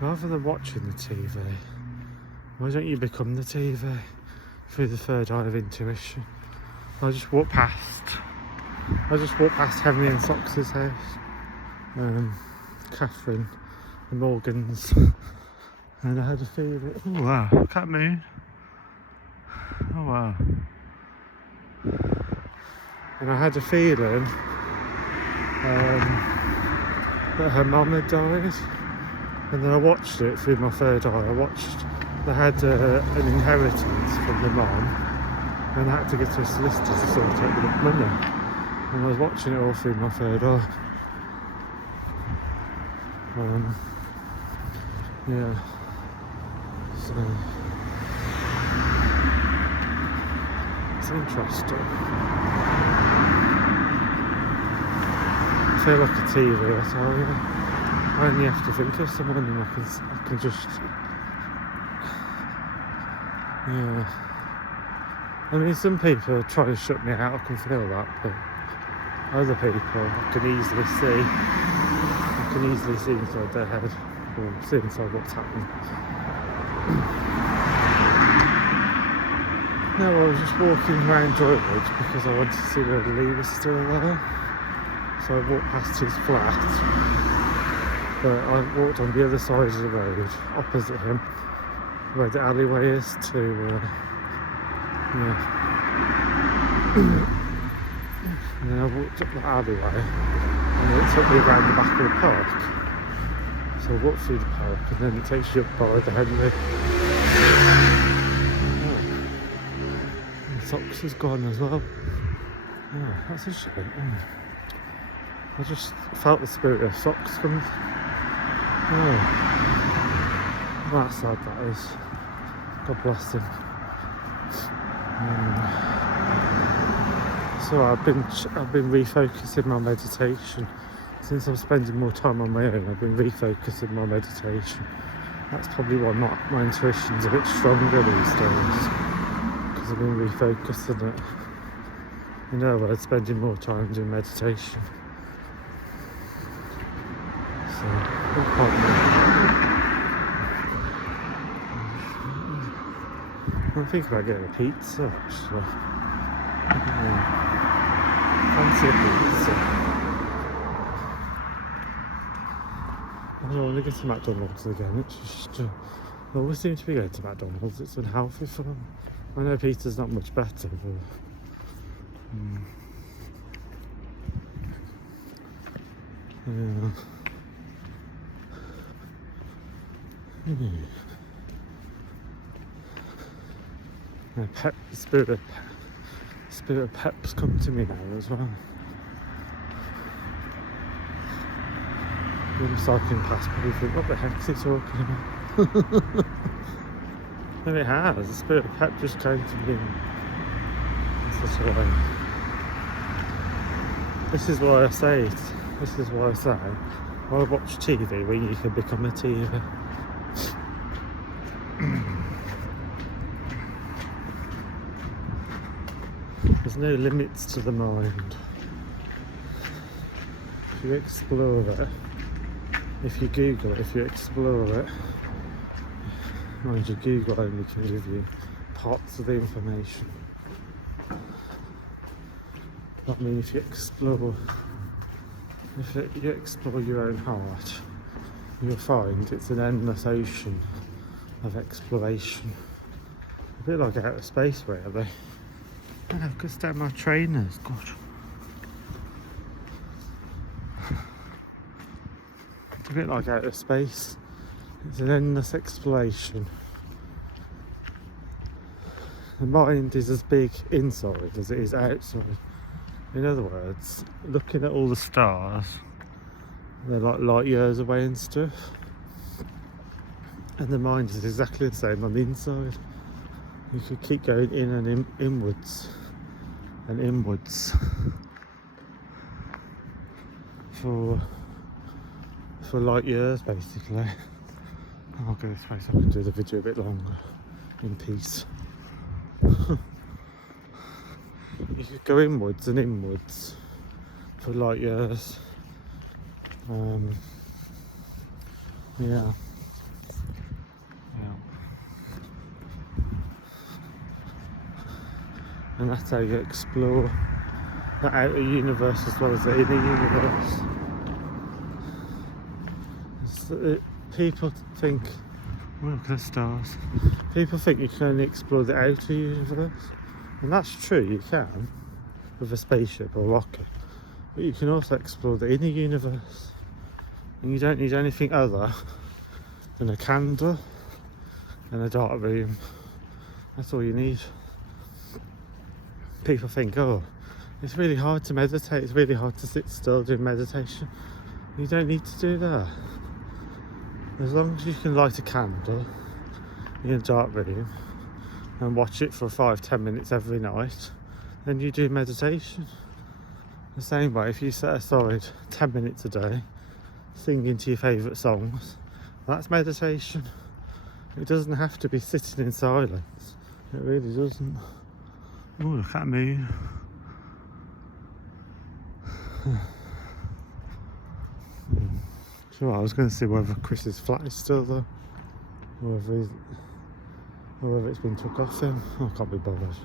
Rather than watching the TV, why don't you become the TV through the third eye of intuition? I just walked past Henry and Sox's house, Catherine and Morgan's, and I had a feeling, oh wow, look at moon, oh wow, and I had a feeling that her mum had died, and then I watched it through my third eye. They had an inheritance from the mum, and I had to get to a solicitor to sort out the money, and I was watching it all through my third eye. Yeah, so it's interesting. I feel like a TV, I tell you. I only have to think of someone and I can just, yeah. I mean, some people try to shut me out, I can feel that, but other people I can easily see inside their head, or see inside what's happening. No, I was just walking around Droitwich because I wanted to see whether Lee was still there. So I walked past his flat, but I walked on the other side of the road, opposite him, where the alleyway is to, yeah. And then I walked up the alleyway, and it took me around the back of the park. So I walked through the park, and then it takes you up by the Henry. Socks is gone as well. Oh, that's a shame. Oh. I just felt the spirit of Socks coming. Oh, that's sad, that is. God bless him. So I've been refocusing my meditation. Since I'm spending more time on my own, I've been refocusing my meditation. That's probably why my intuition's a bit stronger these days. I've been refocusing it. In other words, spending more time doing meditation. So, I'm thinking about getting a pizza, actually. Fancy a pizza. I don't want to get to McDonald's again. It's just, I always seem to be going to McDonald's. It's unhealthy for them. I know pizza's not much better, but yeah. The spirit of pep's come to me now as well. When I'm cycling past, probably think, what the heck's he talking about? And it has. The spirit of pep just came to me in such a way. This is why I say, why watch TV when you can become a TV? There's no limits to the mind. If you explore it, if you Google it, if you explore it, mind you, Google only can give you parts of the information. I mean, if you explore your own heart, you'll find it's an endless ocean of exploration. A bit like outer space, really. And I've got to start my trainers, God. It's a bit like outer space. It's an endless exploration. The mind is as big inside as it is outside. In other words, looking at all the stars, they're like light years away and stuff. And the mind is exactly the same on the inside. You could keep going in and inwards and inwards for light years, basically. I'll go this way so I can do the video a bit longer in peace. You could go inwards and inwards for light years. Yeah. Yeah. And that's how you explore the outer universe as well as the inner universe. People think, oh, look at the stars. People think you can only explore the outer universe, and that's true, you can, with a spaceship or rocket, but you can also explore the inner universe, and you don't need anything other than a candle and a dark room. That's all you need. People think, oh, it's really hard to meditate, it's really hard to sit still doing meditation. You don't need to do that. As long as you can light a candle in a dark room and watch it for 5-10 minutes every night, then you do meditation. The same way, if you set aside 10 minutes a day singing to your favourite songs, that's meditation. It doesn't have to be sitting in silence. It really doesn't. Oh, look at me. So I was going to see whether Chris's flat is still there, or whether it's been took off him. I can't be bothered.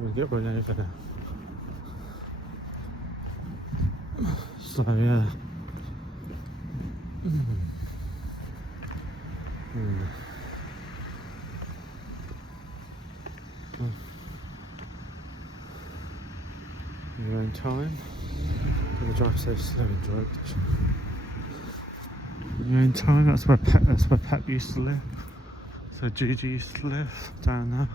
We'll get run over now. So yeah. In your own time. Gonna drive so slow in Droitwich. In your own time. That's where Pep used to live. So Gigi used to live down there.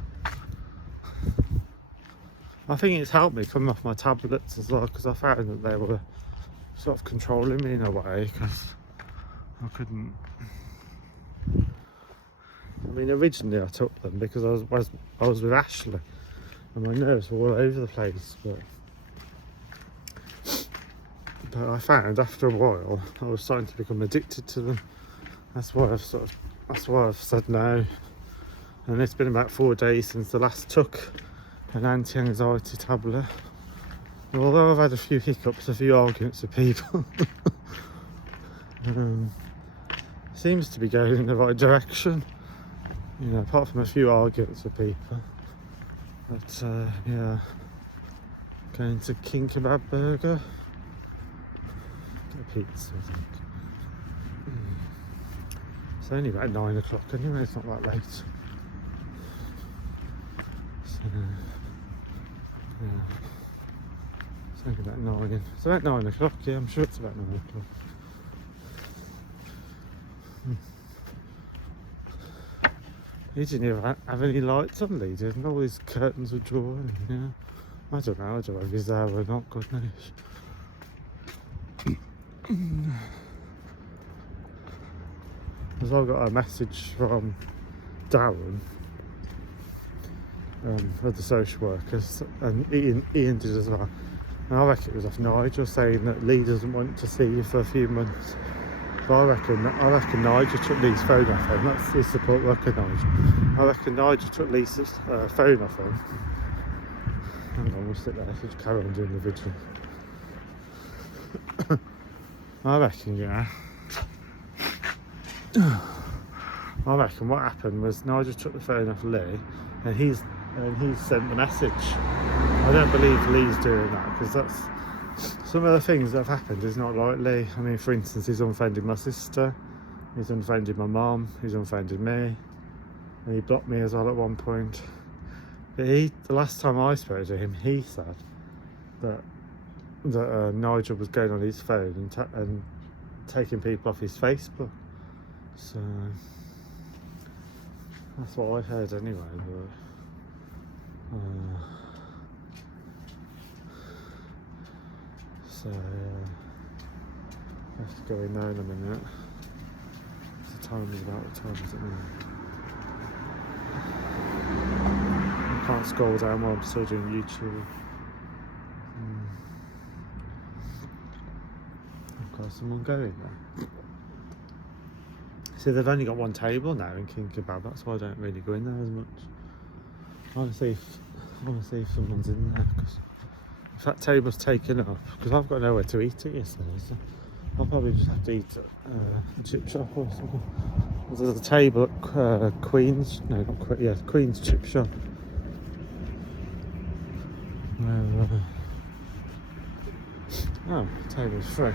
I think it's helped me coming off my tablets as well, because I found that they were sort of controlling me in a way, because I couldn't. I mean, originally I took them because I was with Ashley and my nerves were all over the place, but I found after a while I was starting to become addicted to them. That's why I've said no. And it's been about 4 days since the last took an anti-anxiety tablet. And although I've had a few hiccups, a few arguments with people, seems to be going in the right direction. You know, apart from a few arguments with people. But yeah, going to King Kebab Burger. Get a pizza, I think. It's only about 9 o'clock anyway, it's not that late. So, yeah. It's only about 9. It's about 9 o'clock, yeah, I'm sure it's about 9 o'clock. You didn't even have any lights on, Lee, didn't? All these curtains were drawn, yeah. I don't know if he's there or not, God knows. Because I got a message from Darren, of the social workers, and Ian did as well. And I reckon it was off Nigel saying that Lee doesn't want to see you for a few months. But I reckon Nigel took Lee's phone off him. That's his support worker, Nigel. I reckon Nigel took Lee's phone off him. Hang on, we'll sit there, just carry on doing the video. I reckon, yeah. I reckon what happened was Nigel took the phone off Lee, and he's sent the message. I don't believe Lee's doing that, because that's some of the things that have happened is not like Lee. I mean, for instance, he's unfriended my sister, he's unfriended my mum, he's unfriended me, and he blocked me as well at one point. But the last time I spoke to him, he said that Nigel was going on his phone and taking people off his Facebook. So that's what I heard anyway. But, so I have to go in there in a minute. The time is about, what time is it now? I can't scroll down while I'm still doing YouTube. I've got someone going there. See, they've only got one table now in King Kebab, that's why I don't really go in there as much. I want to see if someone's in there, because if that table's taken up, because I've got nowhere to eat it yesterday, so I'll probably just have to eat at a chip shop or something. There's a table at Queen's, no, not Queen's, yeah, Queen's chip shop. Oh, table's free.